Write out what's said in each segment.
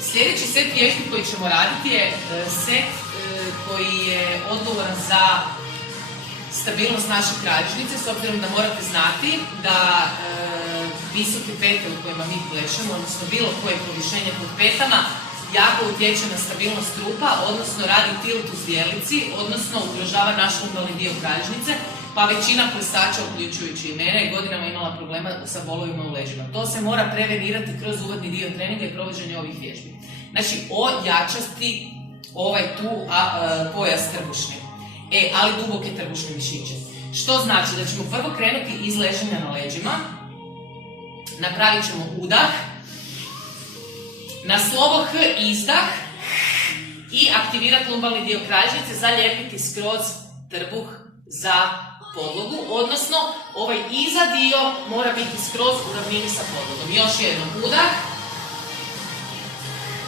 Sljedeći set vježbi koji ćemo raditi je set koji je odgovoran za stabilnost naše kralježnice, s obzirom da morate znati da visoke pete u kojima mi plešemo, odnosno bilo koje povišenje pod petama, jako utječe na stabilnost trupa, odnosno radi tilt u zdjelici, odnosno ugrožava naš lumbalni dio kralježnice, pa većina plesača, uključujući i mene, je godinama imala problema sa bolovima u leđima. To se mora prevenirati kroz uvodni dio treninga i provođenje ovih vježbi. Znači, ojačati pojas trbušni, ali duboke trbušne mišiće. Što znači da ćemo prvo krenuti iz leženja na leđima, napravit ćemo udah, na slovo H izdah i aktivirati lumbalni dio kralježnice, zalijepiti skroz trbuh za podlogu, odnosno ovaj iza dio mora biti skroz u ravnini sa podlogom. Još jednom udah,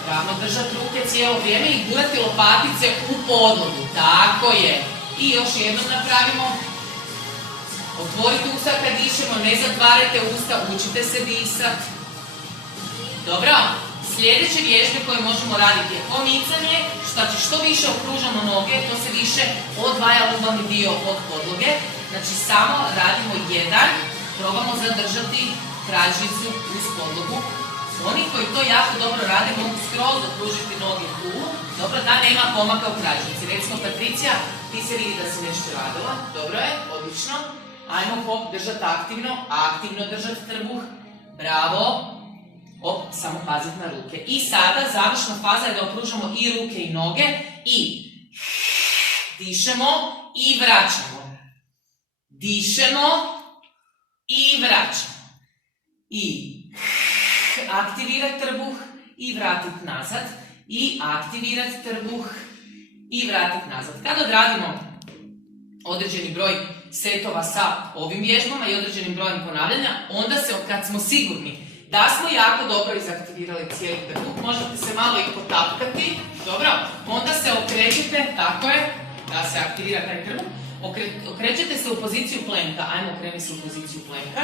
ravno držati ruke cijelo vrijeme i gurati lopatice u podlogu, tako je. I još jednom napravimo. Otvorite usta kad dišemo, ne zatvarajte usta, učite se disati. Dobro? Sljedeće vježbe koje možemo raditi je pomicanje, znači što više okružamo noge, to se više odvaja lumbalni dio od podloge. Znači samo radimo jedan, probamo zadržati kralježnicu uz podlogu. Oni koji to jako dobro rade mogu skroz okružiti noge tu, dobro da nema pomaka u kralježnici. Recimo Patricija, ti se vidi da si nešto radila, dobro je, odlično. Ajmo hop, držati aktivno držati trbuh, bravo. Samo paziti na ruke. I sada završna faza je da okružamo i ruke i noge i dišemo i vraćamo. Dišemo i vraćamo. I aktivirati trbuh i vratiti nazad. I aktivirati trbuh i vratiti nazad. Kad odradimo određeni broj setova sa ovim vježbama i određenim brojem ponavljanja, onda se, kad smo sigurni da smo jako dobro izaktivirali cijeli trbuh, možete se malo i potapkati, dobro, onda se okrećete, tako je, da se aktivira taj trbuh, okrećete se u poziciju plemka, ajmo okreni se u poziciju plemka,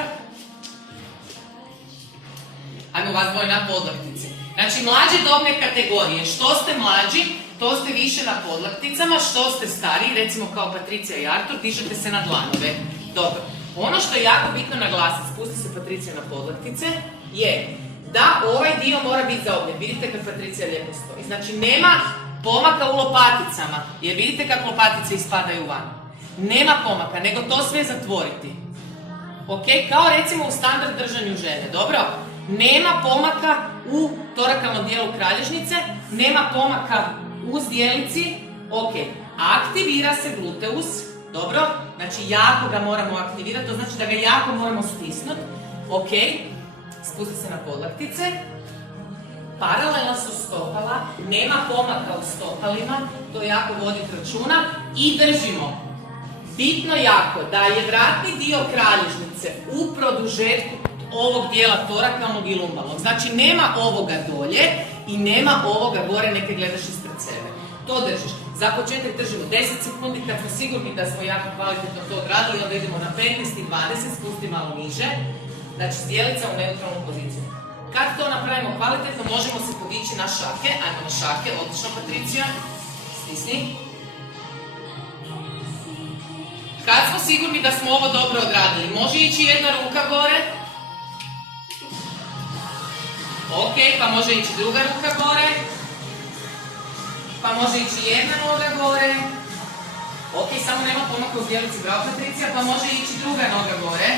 ajmo vas dvoje na podlaktice. Znači, mlađe dobne kategorije, što ste mlađi, to ste više na podlakticama, što ste stariji, recimo kao Patricija i Artur, dižete se na dlanove, dobro. Ono što je jako bitno naglasiti, spusti se Patricija na podlaktice, je da ovaj dio mora biti zaobljen. Vidite kako Patricija lijepo stoji. Znači nema pomaka u lopaticama, jer vidite kako lopatice ispadaju van. Nema pomaka, nego to sve zatvoriti. Ok, kao recimo u standard držanju žene, dobro? Nema pomaka u torakalnom dijelu kralježnice, nema pomaka u zdjelici, ok. Aktivira se gluteus, dobro? Znači jako ga moramo aktivirati, to znači da ga jako moramo stisnuti, ok. Spusti se na podlaktice, paralelno su stopala, nema pomaka u stopalima, to jako voditi računa i držimo. Bitno jako da je vratni dio kralježnice u produžetku ovog dijela torakalnog i lumbalnog. Znači nema ovoga dolje i nema ovoga gore, neke gledaš ispred sebe. To držiš. Za početak držimo 10 sekundi, kad smo sigurni da smo jako kvalitetno to odradili, onda idemo na 15 i 20, spusti malo niže. Znači, zdjelica u neutralnu poziciju. Kad to napravimo kvalitetno, možemo se podići na šake. Ajmo na šake, odlično Patricija. Stisni. Kad smo sigurni da smo ovo dobro odradili, može ići jedna ruka gore. Ok, pa može ići druga ruka gore. Pa može ići jedna noga gore. Ok, samo nema pomaka u zdjelici, bravo Patricija, pa može ići druga noga gore.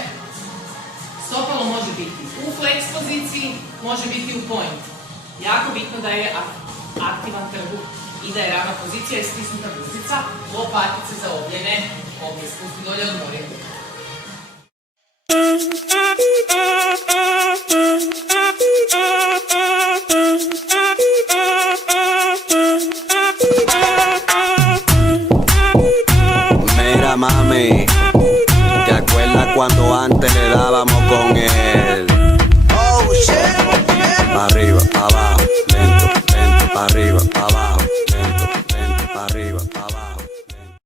Stopalo može biti u flex poziciji, može biti u point. Jako bitno da je aktivan trbuh i da je ravna pozicija i stisnuta guzica, lopatice zaobljene. Ok, spusti dolje, odmori. Mira mami, ¿te acuerdas cuando antes le dábamos con él?